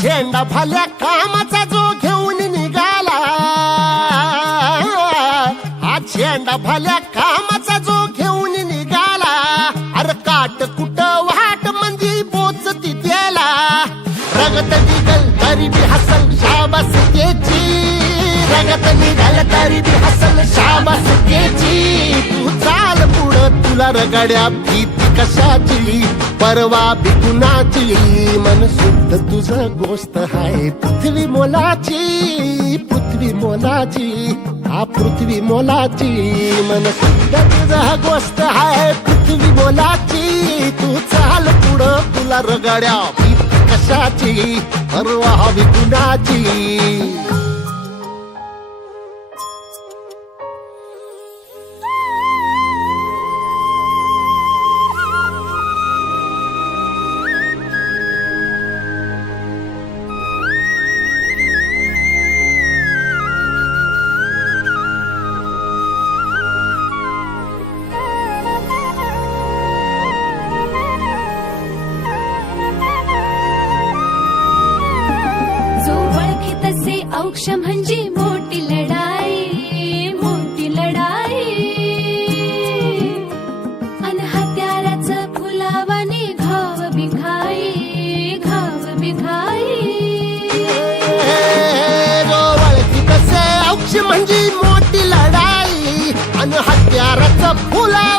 झेंडा भल्या कामाचा जो घेऊन निघाला, हा झेंडा भल्या कामाचा जो घेऊन निघाला, अरे काट कुट वाट मंदी पोचती त्याला, रगत निघल तरी बी हसल शाबास त्याची, रगत निघल तरी बी हसल शाबास त्याची, तू चाल पुढं तुला रगड्या भीती कशाची, परवा बी कुणाची, मन शुद्ध तुझं गोष्ट हाय पृथ्वी मोलाची, पृथ्वी मोलाची, हा पृथ्वी मोलाची, मन शुद्ध तुझं गोष्ट हाय पृथ्वी मोलाची, तू चाल पुढं तुला रगड्या भीती कशाची, परवा बी कुणाची. औक्ष म्हणजे मोठी लढाई, मोठी लढाई, अन हत्याराचं फुलावाने घाव बिघाई, घाव बिघाई, ओळखी तसे औक्ष म्हणजे मोठी लढाई, अन हत्याराचं फुला